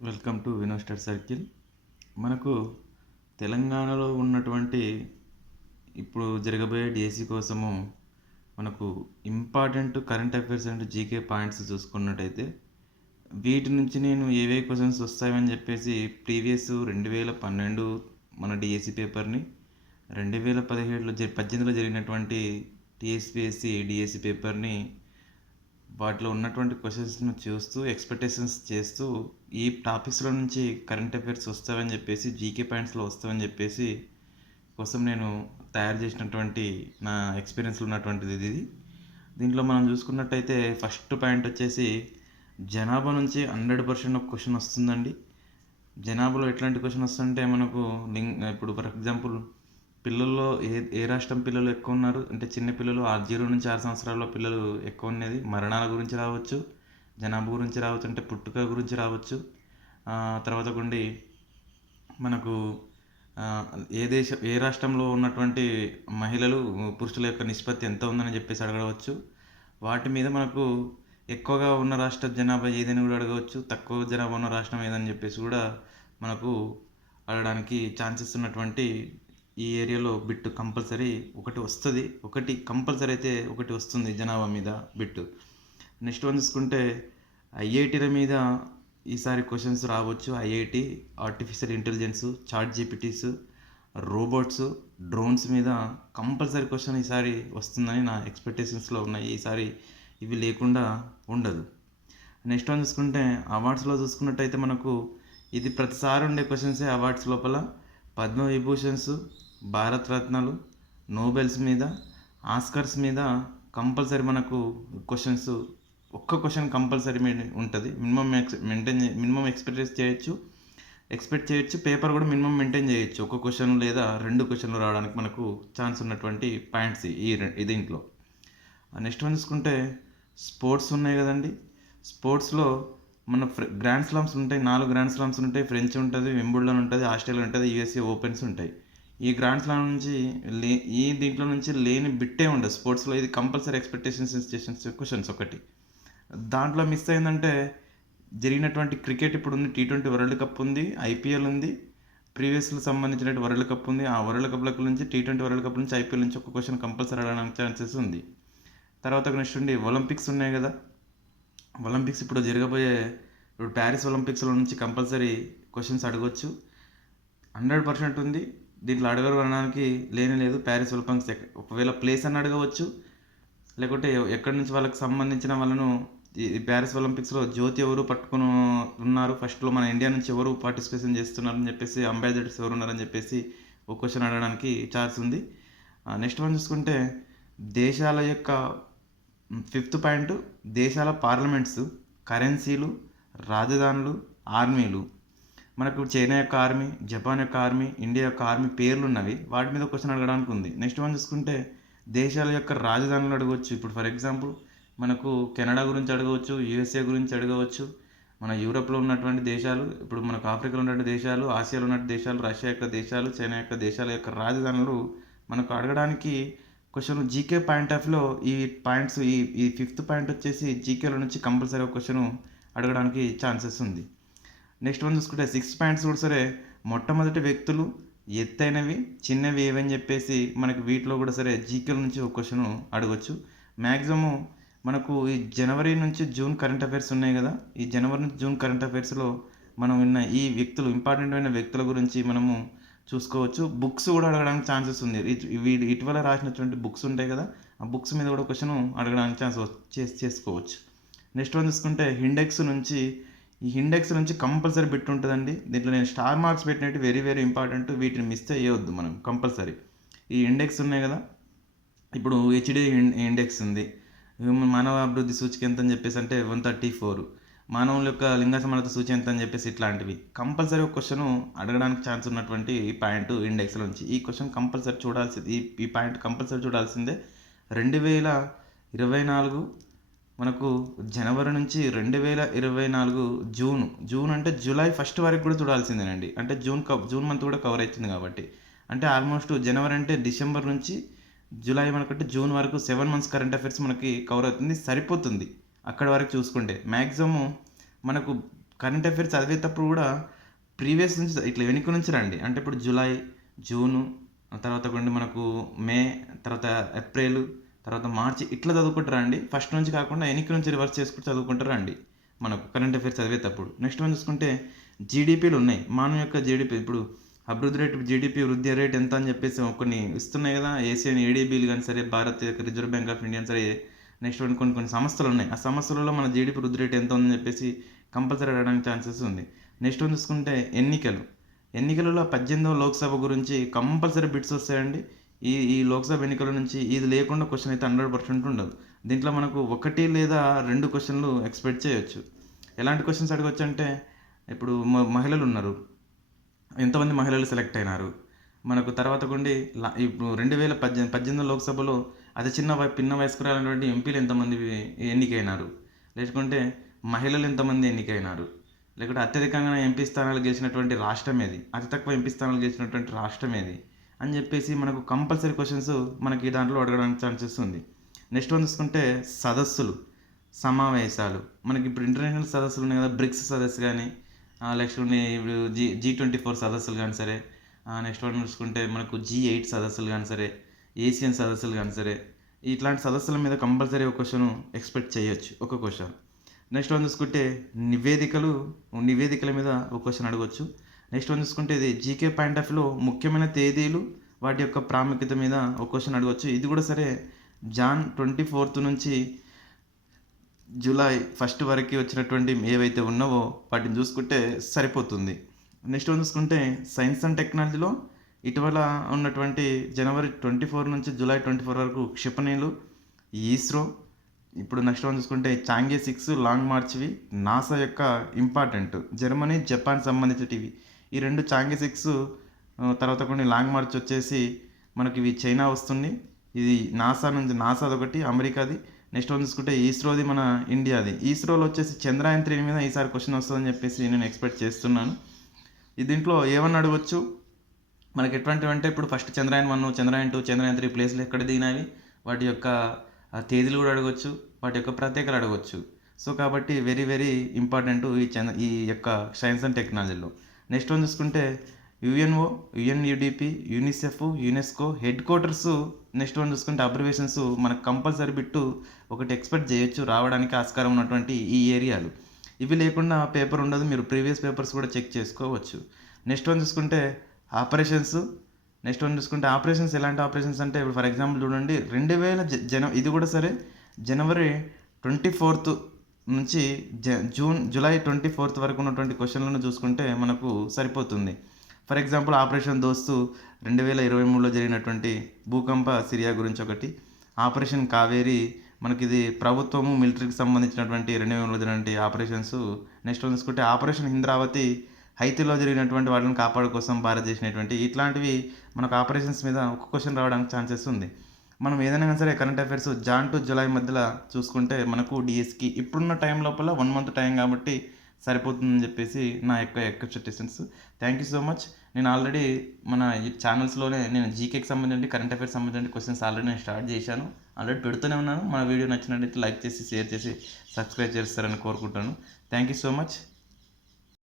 Welcome to వినోస్టర్ circle. మనకు తెలంగాణలో ఉన్నటువంటి ఇప్పుడు జరగబోయే డిఎస్సి కోసము మనకు important current affairs and GK points చూసుకున్నట్టయితే వీటి నుంచి నేను ఏవే క్వశ్చన్స్ వస్తాయని చెప్పేసి ప్రీవియస్ రెండు వేల పన్నెండు మన డిఎస్సి పేపర్ని రెండు వేల పదిహేడులో జరి పద్దెనిమిదిలో జరిగినటువంటి టీఎస్పిఎస్సి డిఎస్సి పేపర్ని వాటిలో ఉన్నటువంటి క్వశ్చన్స్ను చూస్తూ ఎక్స్పెక్టేషన్స్ చేస్తూ ఈ టాపిక్స్లో నుంచి కరెంట్ అఫైర్స్ వస్తావని చెప్పేసి జీకే పాయింట్స్లో వస్తావని చెప్పేసి కోసం నేను తయారు చేసినటువంటి నా ఎక్స్పీరియన్స్లో ఉన్నటువంటిది ఇది. దీంట్లో మనం చూసుకున్నట్టయితే ఫస్ట్ పాయింట్ వచ్చేసి జనాభా నుంచి హండ్రెడ్ పర్సెంట్ ఒక క్వశ్చన్ వస్తుందండి. జనాభాలో ఎట్లాంటి క్వశ్చన్ వస్తుంటే మనకు లింగ్ ఇప్పుడు ఫర్ ఎగ్జాంపుల్ పిల్లల్లో ఏ ఏ రాష్ట్రం పిల్లలు ఎక్కువ ఉన్నారు? అంటే చిన్న పిల్లలు ఆరు జీరో నుంచి ఆరు సంవత్సరాల పిల్లలు ఎక్కువ ఉన్నది మరణాల గురించి రావచ్చు జనాభా గురించి రావచ్చు అంటే పుట్టుక గురించి రావచ్చు. తర్వాత గుండి మనకు ఏ దేశ ఏ రాష్ట్రంలో ఉన్నటువంటి మహిళలు పురుషుల యొక్క నిష్పత్తి ఎంత ఉందని చెప్పేసి అడగవచ్చు. వాటి మీద మనకు ఎక్కువగా ఉన్న రాష్ట్ర జనాభా ఏదని కూడా అడగవచ్చు. తక్కువ జనాభా ఉన్న రాష్ట్రం ఏదని చెప్పేసి కూడా మనకు అడగడానికి ఛాన్సెస్ ఉన్నటువంటి ఈ ఏరియాలో బిట్టు కంపల్సరీ ఒకటి వస్తుంది. ఒకటి కంపల్సరీ అయితే ఒకటి వస్తుంది జనాభా మీద బిట్టు. నెక్స్ట్ వన్ చూసుకుంటే ఐఐటీల మీద ఈసారి క్వశ్చన్స్ రావచ్చు. IIT artificial intelligence chat GPTs robots drones మీద కంపల్సరీ క్వశ్చన్ ఈసారి వస్తుందని నా ఎక్స్పెక్టేషన్స్లో ఉన్నాయి. ఈసారి ఇవి లేకుండా ఉండదు. నెక్స్ట్ వన్ చూసుకుంటే అవార్డ్స్లో చూసుకున్నట్టయితే మనకు ఇది ప్రతిసారి ఉండే క్వశ్చన్సే అవార్డ్స్ లోపల. పద్మ విభూషన్స్ భారత రత్నాలు నోబెల్స్ మీద ఆస్కర్స్ మీద కంపల్సరీ మనకు క్వశ్చన్స్ ఒక్క క్వశ్చన్ కంపల్సరీ ఉంటుంది. Minimum ex maintain minimum expect చేయొచ్చు. ఎక్స్పెక్ట్ చేయొచ్చు పేపర్ కూడా మినిమం మెయింటైన్ చేయొచ్చు. ఒక క్వశ్చన్ లేదా రెండు క్వశ్చన్లు రావడానికి మనకు ఛాన్స్ ఉన్నటువంటి పాయింట్స్ ఈ ఈ దీంట్లో. నెక్స్ట్ వన్ చూసుకుంటే స్పోర్ట్స్ ఉన్నాయి కదండి. స్పోర్ట్స్లో మన ఫ్ర గ్రాండ్ స్లామ్స్ ఉంటాయి. నాలుగు గ్రాండ్ స్లామ్స్ ఉంటాయి. ఫ్రెంచ్ ఉంటుంది వింబుల్డన్ ఉంటుంది ఆస్ట్రేలియా ఉంటుంది యూఎస్ఏ ఓపెన్స్ ఉంటాయి. ఈ గ్రాండ్ స్లామ్ నుంచి లే ఈ దీంట్లో నుంచి లేని బిట్టే ఉండదు. స్పోర్ట్స్లో ఇది కంపల్సరీ ఎక్స్పెక్టేషన్స్ ఇన్స్టేషన్స్ క్వశ్చన్స్ ఒకటి. దాంట్లో మిస్ అయిందంటే జరిగినటువంటి క్రికెట్ ఇప్పుడు ఉంది. టీ ట్వంటీ వరల్డ్ కప్ ఉంది ఐపీఎల్ ఉంది. ప్రీవియస్లో సంబంధించిన వరల్డ్ కప్ ఉంది. ఆ వరల్డ్ కప్ల నుంచి టీ ట్వంటీ వరల్డ్ కప్ నుంచి ఐపీఎల్ నుంచి ఒక క్వశ్చన్ కంపల్సరీ అడగడానికి ఛాన్సెస్ ఉంది. తర్వాత నెక్స్ట్ ఉండి ఒలింపిక్స్ ఉన్నాయి కదా. ఒలింపిక్స్ ఇప్పుడు జరగబోయే ఇప్పుడు ప్యారిస్ ఒలింపిక్స్లో నుంచి కంపల్సరీ క్వశ్చన్స్ అడగొచ్చు. హండ్రెడ్ పర్సెంట్ ఉంది. దీంట్లో అడగరు అనడానికి లేనే లేదు. ప్యారిస్ ఒలింపిక్స్ ఒకవేళ ప్లేస్ అని అడగవచ్చు. లేకుంటే ఎక్కడి నుంచి వాళ్ళకి సంబంధించిన వాళ్ళను ఈ ఈ ప్యారిస్ ఒలింపిక్స్లో జ్యోతి ఎవరు పట్టుకుని ఉన్నారు. ఫస్ట్లో మన ఇండియా నుంచి ఎవరు పార్టిసిపేషన్ చేస్తున్నారని చెప్పేసి అంబాసిడర్స్ ఎవరు ఉన్నారని చెప్పేసి ఒక క్వశ్చన్ అడగడానికి ఛాన్స్ ఉంది. నెక్స్ట్ వన్ చూసుకుంటే దేశాల యొక్క ఫిఫ్త్ పాయింట్ దేశాల పార్లమెంట్స్ కరెన్సీలు రాజధానులు ఆర్మీలు. మనకు చైనా యొక్క ఆర్మీ జపాన్ యొక్క ఆర్మీ ఇండియా యొక్క ఆర్మీ పేర్లు ఉన్నవి వాటి మీద క్వశ్చన్ అడగడానికి ఉంది. నెక్స్ట్ వన్ చూసుకుంటే దేశాల యొక్క రాజధానులు అడగవచ్చు. ఇప్పుడు ఫర్ ఎగ్జాంపుల్ మనకు కెనడా గురించి అడగవచ్చు యూఎస్ఏ గురించి అడగవచ్చు. మన యూరోప్లో ఉన్నటువంటి దేశాలు ఇప్పుడు మనకు ఆఫ్రికాలో ఉన్నటువంటి దేశాలు ఆసియాలో ఉన్న దేశాలు రష్యా యొక్క దేశాలు చైనా యొక్క దేశాల యొక్క రాజధానులు మనకు అడగడానికి క్వశ్చన్ జీకే పాయింట్ ఆఫ్లో ఈ పాయింట్స్ ఈ ఈ ఫిఫ్త్ పాయింట్ వచ్చేసి జీకేలో నుంచి కంపల్సరీ క్వశ్చన్ అడగడానికి ఛాన్సెస్ ఉంది. నెక్స్ట్ వన్ చూసుకుంటే సిక్స్ పాయింట్స్ కూడా సరే మొట్టమొదటి వ్యక్తులు ఎత్తైనవి చిన్నవి ఏవని చెప్పేసి మనకు వీటిలో కూడా సరే జీకేల నుంచి ఒక క్వశ్చన్ అడగొచ్చు. మ్యాక్సిమం మనకు ఈ జనవరి నుంచి జూన్ కరెంట్ అఫైర్స్ ఉన్నాయి కదా ఈ జనవరి నుంచి జూన్ కరెంట్ అఫైర్స్లో మనం విన్న ఈ వ్యక్తులు ఇంపార్టెంట్ అయిన వ్యక్తుల గురించి మనము చూసుకోవచ్చు. బుక్స్ కూడా అడగడానికి ఛాన్సెస్ ఉంది. వీడు ఇటీవల రాసినటువంటి బుక్స్ ఉంటాయి కదా ఆ బుక్స్ మీద కూడా క్వశ్చన్ అడగడానికి ఛాన్స్ చేసి చేసుకోవచ్చు. నెక్స్ట్ వన్ చూసుకుంటే హిండెక్స్ నుంచి ఈ ఇండెక్స్ నుంచి కంపల్సరీ బిట్ ఉంటుందండి. దీంట్లో నేను స్టార్ మార్క్స్ పెట్టినట్టు వెరీ వెరీ ఇంపార్టెంట్ వీటిని మిస్ చేయవద్దు మనం కంపల్సరీ ఈ ఇండెక్స్ ఉన్నాయి కదా. ఇప్పుడు హెచ్డి ఇండెక్స్ ఉంది. మానవ అభివృద్ధి సూచిక ఎంత అని చెప్పేసి అంటే వన్ థర్టీ ఫోర్ మానవుల యొక్క లింగ సమానత సూచి ఎంత అని చెప్పేసి ఇట్లాంటివి. కంపల్సరీ ఒక క్వశ్చన్ అడగడానికి ఛాన్స్ ఉన్నటువంటి ఈ పాయింట్ ఇండెక్స్ నుంచి ఈ క్వశ్చన్ కంపల్సరీ చూడాల్సింది ఈ ఈ పాయింట్ కంపల్సరీ చూడాల్సిందే రెండు వేల ఇరవై నాలుగు మనకు జనవరి నుంచి రెండు వేల ఇరవై నాలుగు జూన్ జూన్ అంటే జూలై ఫస్ట్ వరకు కూడా చూడాల్సిందేనండి. అంటే జూన్ కవ్ జూన్ మంత్ కూడా కవర్ అవుతుంది కాబట్టి. అంటే ఆల్మోస్ట్ జనవరి అంటే డిసెంబర్ నుంచి జూలై మనకంటే జూన్ వరకు సెవెన్ మంత్స్ కరెంట్ అఫైర్స్ మనకి కవర్ అవుతుంది సరిపోతుంది అక్కడ వరకు చూసుకుంటే. మ్యాక్సిమం మనకు కరెంట్ అఫైర్స్ చదివేటప్పుడు కూడా ప్రీవియస్ నుంచి ఇట్లా వెనుక నుంచి రండి. అంటే ఇప్పుడు జూలై జూను తర్వాత కొన్ని మనకు మే తర్వాత ఏప్రిల్ తర్వాత మార్చి ఇట్లా చదువుకుంటారా అండి? ఫస్ట్ నుంచి కాకుండా వెనక్కి నుంచి రివర్స్ చేసుకుంటూ చదువుకుంటారా అండి? మనకు కరెంట్ అఫైర్స్ చదివేటప్పుడు. నెక్స్ట్ వన్ చూసుకుంటే జీడిపిలు ఉన్నాయి. మానవ యొక్క జీడిపి ఇప్పుడు అభివృద్ధి రేటు జీడిపి వృద్ధి రేట్ ఎంత అని చెప్పేసి కొన్ని ఇస్తున్నాయి కదా. ఏసియన్ ఏడీబీలు కానీ సరే భారత్ యొక్క రిజర్వ్ బ్యాంక్ ఆఫ్ ఇండియా సరే నెక్స్ట్ వన్ కొన్ని కొన్ని సంస్థలు ఉన్నాయి. ఆ సంస్థలలో మన జీడిపి వృద్ధి రేట్ ఎంత ఉందని చెప్పేసి కంపల్సరీ అడగడానికి ఛాన్సెస్ ఉంది. నెక్స్ట్ వన్ చూసుకుంటే ఎన్నికలు. ఎన్నికలలో పద్దెనిమిదవ లోక్సభ గురించి కంపల్సరీ బిట్స్ వస్తాయండి. ఈ ఈ లోక్సభ ఎన్నికల నుంచి ఇది లేకుండా క్వశ్చన్ అయితే హండ్రెడ్ పర్సెంట్ ఉండదు. దీంట్లో మనకు ఒకటి లేదా రెండు క్వశ్చన్లు ఎక్స్పెక్ట్ చేయొచ్చు. ఎలాంటి క్వశ్చన్స్ అడగచ్చు అంటే ఇప్పుడు మ- మహిళలు ఉన్నారు. ఎంతమంది మహిళలు సెలెక్ట్ అయినారు. మనకు తర్వాత కొండి ఇప్పుడు రెండు వేల పద్దెనిమిది పద్దెనిమిది లోక్సభలో అతి చిన్న పిన్న వయస్కురాలైనటువంటి ఎంపీలు ఎంతమంది ఎన్నికైనారు. లేకుంటే మహిళలు ఎంతమంది ఎన్నికైనారు. లేకుంటే అత్యధికంగా ఎంపీ స్థానాలు గెలిచినటువంటి రాష్ట్రం ఏది అతి తక్కువ ఎంపీ స్థానాలు గెలిచినటువంటి రాష్ట్రం ఏది అని చెప్పేసి మనకు కంపల్సరీ క్వశ్చన్స్ మనకి దాంట్లో అడగడానికి ఛాన్సెస్ ఉంది నెక్స్ట్ వన్ చూసుకుంటే సదస్సులు సమావేశాలు. మనకి ఇప్పుడు ఇంటర్నేషనల్ సదస్సులు ఉన్నాయి కదా బ్రిక్స్ సదస్సు కానీ నెక్స్ట్ ఇప్పుడు జీ జీ ట్వంటీ ఫోర్ సదస్సులు కానీ సరే నెక్స్ట్ వన్ చూసుకుంటే మనకు జీ ఎయిట్ సదస్సులు కానీ సరే ఏసియన్ సదస్సులు కానీ సరే ఇట్లాంటి సదస్సుల మీద కంపల్సరీ ఒక క్వశ్చన్ ఎక్స్పెక్ట్ చేయొచ్చు ఒక క్వశ్చన్. నెక్స్ట్ వన్ చూసుకుంటే నివేదికలు నివేదికల మీద ఒక క్వశ్చన్ అడగవచ్చు నెక్స్ట్ వన్ చూసుకుంటే ఇది జీకే పాయింట్ ఆఫ్ వ్యూలో ముఖ్యమైన తేదీలు వాటి యొక్క ప్రాముఖ్యత మీద ఒక క్వశ్చన్ అడగవచ్చు ఇది కూడా సరే జాన్ ట్వంటీ ఫోర్త్ నుంచి జూలై ఫస్ట్ వరకు వచ్చినటువంటి ఏవైతే ఉన్నావో వాటిని చూసుకుంటే సరిపోతుంది. నెక్స్ట్ వన్ చూసుకుంటే సైన్స్ అండ్ టెక్నాలజీలో ఇటీవల ఉన్నటువంటి జనవరి ట్వంటీ ఫోర్ నుంచి జూలై ట్వంటీ ఫోర్ వరకు క్షిపణిలు ఈస్రో ఇప్పుడు నెక్స్ట్ వన్ చూసుకుంటే చాంగే సిక్స్ లాంగ్ మార్చ్వి నాసా యొక్క ఇంపార్టెంట్ జర్మనీ జపాన్ సంబంధించినవి ఈ రెండు చాంగి సిక్స్ తర్వాత కొన్ని లాంగ్ మార్చ్ వచ్చేసి మనకి ఇవి చైనా వస్తుంది. ఇది నాసా నుంచి నాసాది ఒకటి అమెరికాది. నెక్స్ట్ వన్ చూసుకుంటే ఇస్రోది మన ఇండియాది. ఇస్రోలో వచ్చేసి చంద్రయాన్ త్రీ మీద ఈసారి క్వశ్చన్ వస్తుందని చెప్పేసి నేను ఎక్స్పెక్ట్ చేస్తున్నాను. దీంట్లో ఏమన్నా అడగవచ్చు మనకి ఎటువంటివి అంటే ఇప్పుడు first Chandrayaan one Chandrayaan two Chandrayaan three ప్లేస్లు ఎక్కడ దిగినవి? వాటి యొక్క తేదీలు కూడా అడగవచ్చు వాటి యొక్క ప్రత్యేకలు అడగవచ్చు సో కాబట్టి వెరీ వెరీ ఇంపార్టెంట్ ఈ చంద్ర ఈ యొక్క సైన్స్ అండ్ టెక్నాలజీలో. నెక్స్ట్ వన్ చూసుకుంటే UNO UNDP UNICEF UNESCO headquarters. Next one చూసుకుంటే అబ్జర్వేషన్స్ మనకు కంపల్సరీ బిట్టు ఒకటి ఎక్స్పెక్ట్ చేయొచ్చు రావడానికి ఆస్కారం ఉన్నటువంటి ఈ ఏరియాలు. ఇవి లేకుండా పేపర్ ఉండదు మీరు ప్రీవియస్ పేపర్స్ కూడా చెక్ చేసుకోవచ్చు. నెక్స్ట్ వన్ చూసుకుంటే ఆపరేషన్స్. నెక్స్ట్ వన్ చూసుకుంటే ఆపరేషన్స్ ఎలాంటి ఆపరేషన్స్ అంటే ఇప్పుడు ఫర్ ఎగ్జాంపుల్ చూడండి రెండు వేల జ- జన ఇది కూడా సరే జనవరి ట్వంటీ ఫోర్త్ నుంచి జ జూన్ జూలై ట్వంటీ ఫోర్త్ వరకు ఉన్నటువంటి క్వశ్చన్లను చూసుకుంటే మనకు సరిపోతుంది. ఫర్ ఎగ్జాంపుల్ ఆపరేషన్ దోస్తు రెండు వేల ఇరవై మూడులో జరిగినటువంటి భూకంప సిరియా గురించి ఒకటి. ఆపరేషన్ కావేరి మనకి ఇది ప్రభుత్వము మిలిటరీకి సంబంధించినటువంటి రెండు వేల జరిగినటువంటి ఆపరేషన్స్ నెక్స్ట్ వన్ చూసుకుంటే ఆపరేషన్ ఇంద్రావతి హైతీలో జరిగినటువంటి వాళ్ళని కాపాడు కోసం భారత్ చేసినటువంటి ఇట్లాంటివి మనకు ఆపరేషన్స్ మీద ఒక క్వశ్చన్ రావడానికి ఛాన్సెస్ ఉంది. మనం ఏదైనా కానీ సరే current affairs June to July మధ్యలో చూసుకుంటే మనకు డిఎస్కి ఇప్పుడున్న టైం లోపల వన్ మంత్ టైం కాబట్టి సరిపోతుందని చెప్పేసి నా యొక్క expectations thank you so much నేను ఆల్రెడీ మన ఛానల్స్లోనే నేను జీకేకి సంబంధించి కరెంట్ అఫైర్స్ సంబంధించి క్వశ్చన్స్ ఆల్రెడీ నేను స్టార్ట్ చేశాను. ఆల్రెడీ పెడుతూనే ఉన్నాను. మన వీడియో నచ్చినట్లయితే లైక్ చేసి షేర్ చేసి సబ్స్క్రైబ్ చేస్తారని కోరుకుంటాను థ్యాంక్ యూ సో మచ్